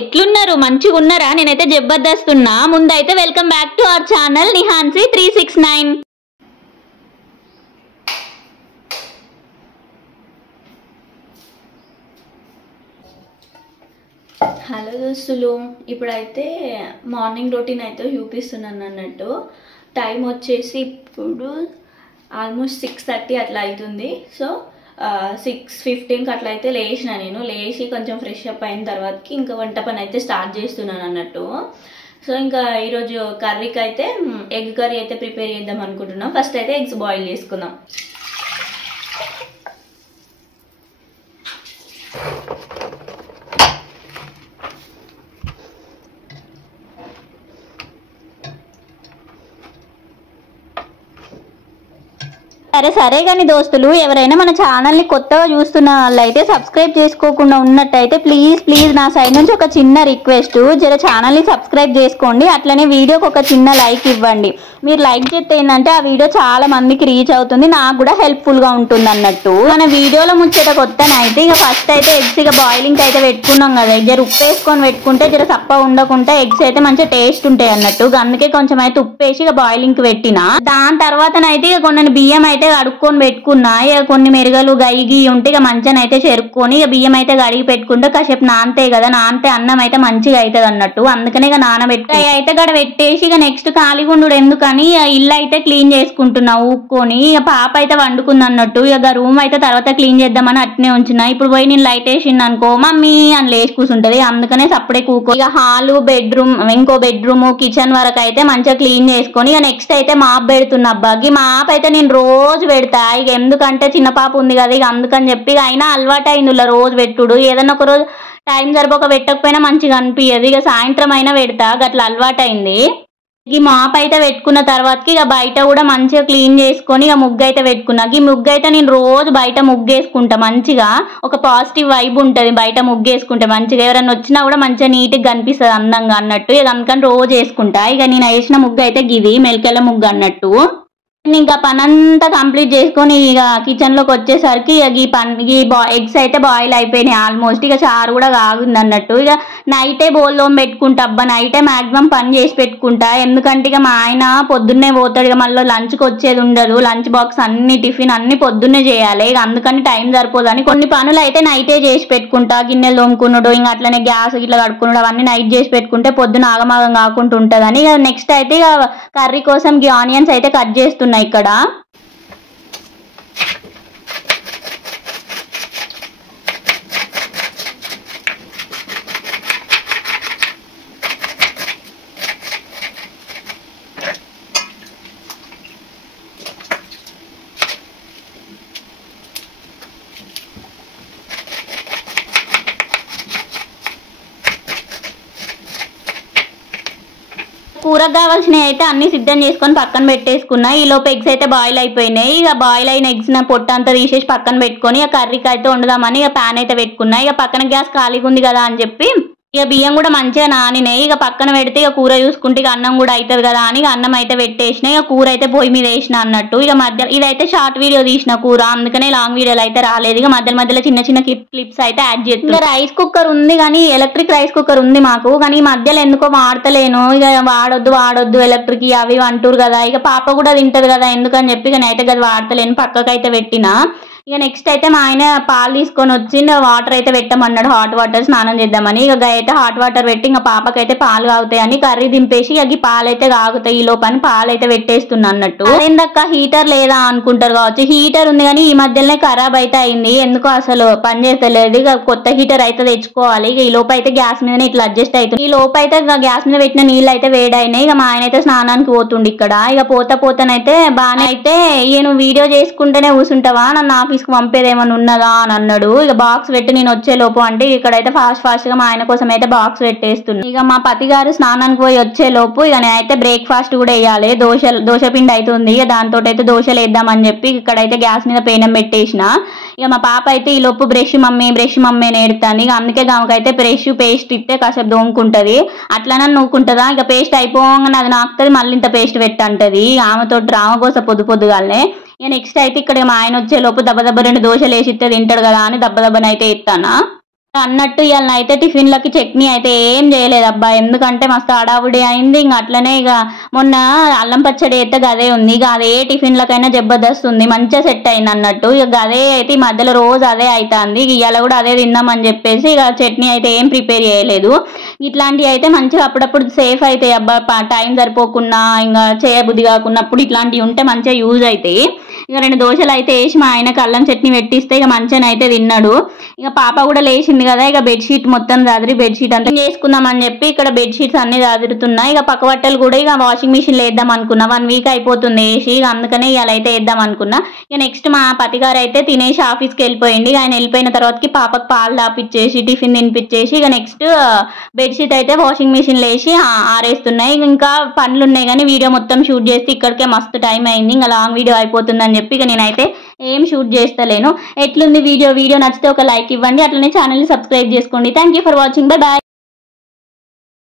ఎట్లున్నారు? మంచిగా ఉన్నారా? నేనైతే జబర్దస్త్ ఉన్నా. ముందైతే welcome back to our channel Nihansi 369. Hello దోస్తులు, ఇప్పుడైతే మార్నింగ్ రొటీన్ అయితే చూపిస్తున్నాను అన్నట్టు. టైం వచ్చేసి ఇప్పుడు ఆల్మోస్ట్ 6:30 అట్లా అవుతుంది. సో 6:15కి అట్లా అయితే లేచిన. నేను లేచి కొంచెం ఫ్రెష్ అప్ అయిన తర్వాతకి ఇంకా వంట పని అయితే స్టార్ట్ చేస్తున్నాను అన్నట్టు. సో ఇంకా ఈరోజు కర్రీకి అయితే ఎగ్ కర్రీ అయితే ప్రిపేర్ చేద్దాం అనుకుంటున్నాం. ఫస్ట్ అయితే ఎగ్స్ బాయిల్ చేసుకుందాం. సరే కానీ దోస్తులు, ఎవరైనా మన ఛానల్ని కొత్తగా చూస్తున్న వాళ్ళైతే సబ్స్క్రైబ్ చేసుకోకుండా ఉన్నట్టయితే ప్లీజ్ నా సైడ్ నుంచి ఒక చిన్న రిక్వెస్ట్, జర ఛానల్ని సబ్స్క్రైబ్ చేసుకోండి. అట్లనే వీడియోకి ఒక చిన్న లైక్ ఇవ్వండి. మీరు లైక్ చేస్తే ఏంటంటే ఆ వీడియో చాలా మందికి రీచ్ అవుతుంది, నాకు కూడా హెల్ప్ఫుల్గా ఉంటుంది అన్నట్టు. మన వీడియోలో ముచ్చట కొత్తనైతే ఇక ఫస్ట్ అయితే ఎగ్స్ ఇక బాయిలింగ్ అయితే పెట్టుకున్నాం కదా, జర ఉప్పు వేసుకొని పెట్టుకుంటే జర సప్ప ఉండకుండా ఎగ్స్ అయితే మంచిగా టేస్ట్ ఉంటాయి అన్నట్టు. అందుకే కొంచెం అయితే ఉప్పు వేసి ఇక బాయిలింగ్కి పెట్టిన. దాని తర్వాతనైతే ఇక కొన్ని బియ్యం అయితే కడుక్కొని పెట్టుకున్నా. ఇక కొన్ని మెరుగలు గయ్యి ఉంటే ఇక మంచిగా అయితే చెరుక్కొని ఇక బియ్యం అయితే కడిగి పెట్టుకుంటే కాసేపు నానతాయి కదా, నానితే అన్నం అయితే మంచిగా అవుతుంది అన్నట్టు. అందుకనే ఇక నానబెట్టుకో అయితే గడ పెట్టేసి ఇక నెక్స్ట్ ఖాళీగుండు ఎందుకని ఇల్లు అయితే క్లీన్ చేసుకుంటున్నా ఊక్కొని. ఇక పాప అయితే వండుకుంది అన్నట్టు. ఇక రూమ్ అయితే తర్వాత క్లీన్ చేద్దామని అట్నే ఉంచున్నా. ఇప్పుడు పోయి నేను లైట్ వేసింది అనుకో మమ్మీ అని లేచి కూర్చుంటది. అందుకనే సప్పుడే కూకో. ఇక హాలు, బెడ్రూమ్, ఇంకో బెడ్రూమ్, కిచెన్ వరకు అయితే మంచిగా క్లీన్ చేసుకొని ఇక నెక్స్ట్ అయితే మాప్ పెడుతున్నా. అబ్బాకి మాప్ అయితే నేను రోజు పెడతా. ఇక ఎందుకంటే చిన్న పాప ఉంది కదా, ఇక అందుకని చెప్పి అయినా అలవాటు అయింది ఇలా రోజు పెట్టుడు. ఏదన్నా ఒక రోజు టైం సరిపోక పెట్టకపోయినా మంచిగా అనిపించదు. ఇక సాయంత్రం అయినా పెడతా, గట్లా అలవాటు అయింది. ఈ మాప్ అయితే పెట్టుకున్న తర్వాతకి ఇక బయట కూడా మంచిగా క్లీన్ చేసుకొని ఇక ముగ్గు అయితే పెట్టుకున్నా. ఈ ముగ్గు అయితే నేను రోజు బయట ముగ్గు వేసుకుంటా. మంచిగా ఒక పాజిటివ్ వైబ్ ఉంటుంది బయట ముగ్గు వేసుకుంటే. మంచిగా ఎవరైనా వచ్చినా కూడా మంచిగా నీట్గా కనిపిస్తుంది అందంగా అన్నట్టు. ఇక అందుకని రోజు వేసుకుంటా. ఇక నేను వేసిన ముగ్గు అయితే గిది మెలికల ముగ్గు అన్నట్టు. ఇంకా పని అంతా కంప్లీట్ చేసుకొని ఇక కిచెన్లోకి వచ్చేసరికి ఇక ఎగ్స్ అయితే బాయిల్ అయిపోయినాయి ఆల్మోస్ట్. ఇక చారు కూడా కాగుంది అన్నట్టు. ఇక నైటే బోల్లో పెట్టుకుంటా. అబ్బా నైటే మ్యాక్సిమం పని చేసి పెట్టుకుంటా. ఎందుకంటే ఇక మా ఆయన పొద్దున్నే పోతాడు. ఇక మళ్ళీ లంచ్కి వచ్చేది ఉండదు. లంచ్ బాక్స్ అన్ని టిఫిన్ అన్ని పొద్దున్నే చేయాలి. ఇక అందుకని టైం సరిపోదని కొన్ని పనులు అయితే నైటే చేసి పెట్టుకుంటా. గిన్నెలు తోముకున్నాడు, ఇంకా అట్లనే గ్యాస్ ఇట్లా కడుక్కున్నాడు, అవన్నీ నైట్ చేసి పెట్టుకుంటే పొద్దున ఆగమాగం కాకుండా ఉంటుందని. ఇక నెక్స్ట్ అయితే ఇక కర్రీ కోసం ఆనియన్స్ అయితే కట్ చేస్తున్నాయి ఇక్కడ. కూరకు కావాల్సినవి అయితే అన్ని సిద్ధం చేసుకొని పక్కన పెట్టేసుకున్నా. ఈ లోపు ఎగ్స్ అయితే బాయిల్ అయిపోయినాయి. ఇక బాయిల్ అయిన ఎగ్స్ పొట్టు అంతా తీసేసి పక్కన పెట్టుకొని ఇక కర్రీకి అయితే వండుదామని ఇక ప్యాన్ అయితే పెట్టుకున్నా. ఇక పక్కన గ్యాస్ ఖాళీగా ఉంది కదా అని చెప్పి ఇక బియ్యం కూడా మంచిగా నానినాయి. ఇక పక్కన పెడితే ఇక కూర చూసుకుంటే ఇక అన్నం కూడా అవుతుంది కదా అని ఇక అన్నం అయితే పెట్టేసిన. ఇక కూర అయితే పొయ్యి మీద వేసిన అన్నట్టు. ఇక మధ్య ఇదైతే షార్ట్ వీడియో తీసిన కూర, అందుకనే లాంగ్ వీడియోలు అయితే రాలేదు. ఇక మధ్యలో చిన్న క్లిప్స్ అయితే యాడ్ చేస్తున్నా. రైస్ కుక్కర్ ఉంది కానీ ఎలక్ట్రిక్ రైస్ కుక్కర్ ఉంది మాకు, కానీ ఈ మధ్యలో ఎందుకో వాడతలేను. ఇక వాడొద్దు ఎలక్ట్రిక్ అవి అంటారు కదా. ఇక పాప కూడా తింటది కదా ఎందుకని చెప్పి ఇక నైట్ అది వాడతలేను, పక్కకైతే పెట్టిన. ఇక నెక్స్ట్ అయితే మా ఆయన పాలు తీసుకొని వచ్చి వాటర్ అయితే పెట్టమన్నాడు, హాట్ వాటర్ స్నానం చేద్దామని. ఇక అయితే హాట్ వాటర్ పెట్టి ఇంకా పాపకైతే పాలు కాగుతాయని కర్రీ దింపేసి ఇక పాలు అయితే కాగుతాయి ఈ లోపని పాలు అయితే పెట్టేస్తున్నా అన్నట్టు. అదేందక్క హీటర్ లేదా అనుకుంటారు కావచ్చు, హీటర్ ఉంది కానీ ఈ మధ్యలోనే ఖరాబ్ అయితే అయింది, ఎందుకో అసలు పని చేస్తలేదు. ఇక కొత్త హీటర్ అయితే తెచ్చుకోవాలి. ఇక ఈ లోపు అయితే గ్యాస్ మీదనే ఇట్లా అడ్జస్ట్ అవుతుంది. ఈ లోపు అయితే గ్యాస్ మీద పెట్టిన నీళ్ళు అయితే వేడైనాయి. ఇక మా ఆయన అయితే స్నానానికి పోతుండే ఇక్కడ. ఇక పోతానైతే బాగానే అయితే ఈయన వీడియో చేసుకుంటేనే కూర్చుంటావా, నన్ను ఆఫీస్కి పంపేది ఏమైనా ఉన్నదా అని అన్నాడు. ఇక బాక్స్ పెట్టి నేను వచ్చే లోపు అంటే ఇక్కడైతే ఫాస్ట్ గా మా ఆయన కోసం అయితే బాక్స్ పెట్టేస్తుంది. ఇక మా పతి గారు స్నానానికి పోయి వచ్చే లోపు ఇక నేనైతే బ్రేక్ఫాస్ట్ కూడా వేయాలి. దోశ పిండి అవుతుంది. ఇక దాంతో అయితే దోశలు వేద్దామని చెప్పి ఇక్కడైతే గ్యాస్ మీద పేనం పెట్టేసిన. ఇక మా పాప అయితే ఈ లోపు బ్రష్ మమ్మీ నేడుతాను. ఇక అందుకే ఆమెకైతే బ్రష్ పేస్ట్ ఇస్తే కాసేపు దోముకుంటది. అట్లనే నూకుంటుందా, ఇక పేస్ట్ అయిపోగానే అది నాకుతుంది, మళ్ళీ ఇంత పేస్ట్ పెట్టంటది. ఆమెతో డ్రామా కోసం పొద్దుగాలనే. ఇక నెక్స్ట్ అయితే ఇక్కడ మా ఆయన వచ్చే లోపు దెబ్బ 2 దోశలు వేసిస్తే తింటాడు కదా అని దెబ్బనైతే ఇస్తానా. అన్నట్టు ఇవాళ అయితే టిఫిన్లకి చట్నీ అయితే ఏం చేయలేదు అబ్బా, ఎందుకంటే మస్తు హడావుడి అయింది. ఇంకా అట్లనే ఇక మొన్న అల్లం పచ్చడి అయితే గదే ఉంది, ఇక అదే టిఫిన్లకైనా జబర్దస్త్ ఉంది, మంచిగా సెట్ అయింది అన్నట్టు. ఇక గదే అయితే ఈ మధ్యలో రోజు అదే అవుతుంది, ఇవాళ కూడా అదే తిందామని చెప్పేసి ఇక చట్నీ అయితే ఏం ప్రిపేర్ చేయలేదు. ఇట్లాంటివి అయితే మంచిగా అప్పుడప్పుడు సేఫ్ అవుతాయి అబ్బా, టైం సరిపోకుండా ఇంకా చేయబుద్ధి కాకున్నప్పుడు ఇట్లాంటివి ఉంటే మంచిగా యూజ్ అవుతాయి. ఇక 2 దోశలు అయితే వేసి మా ఆయనకు అల్లం చట్నీ పెట్టిస్తే ఇక మంచిగా అయితే తిన్నాడు. ఇక పాప కూడా లేచింది కదా, ఇక బెడ్షీట్ మొత్తం దాదిరి బెడ్షీట్ అంతా చేసుకుందామని చెప్పి ఇక్కడ బెడ్షీట్స్ అన్ని దాదిరుతున్నాయి. ఇక పక్క బట్టలు కూడా ఇక వాషింగ్ మిషన్ వేద్దాం అనుకున్నా, 1 వీక్ అయిపోతుంది వేసి, ఇక అందుకనే ఇవాళ అయితే వేద్దాం అనుకున్నా. ఇక నెక్స్ట్ మా పతి గారు అయితే తినేసి ఆఫీస్కి వెళ్ళిపోయింది. ఆయన వెళ్ళిపోయిన తర్వాతకి పాపకు పాలు దాపిచ్చేసి టిఫిన్ తినిపించేసి ఇక నెక్స్ట్ బెడ్షీట్ అయితే వాషింగ్ మిషన్ వేసి ఆరేస్తున్నాయి. ఇంకా పనులు ఉన్నాయి కానీ వీడియో మొత్తం షూట్ చేసి ఇక్కడికే మస్తు టైం అయింది, ఇంకా లాంగ్ వీడియో అయిపోతుందని చెప్పి ఇక నేనైతే ఏం షూట్ చేస్తలేను. ఎట్లుంది వీడియో నచ్చితే ఒక లైక్ ఇవ్వండి, అట్లనే ఛానల్ని సబ్స్క్రైబ్ చేసుకోండి. Thank you for watching, bye bye.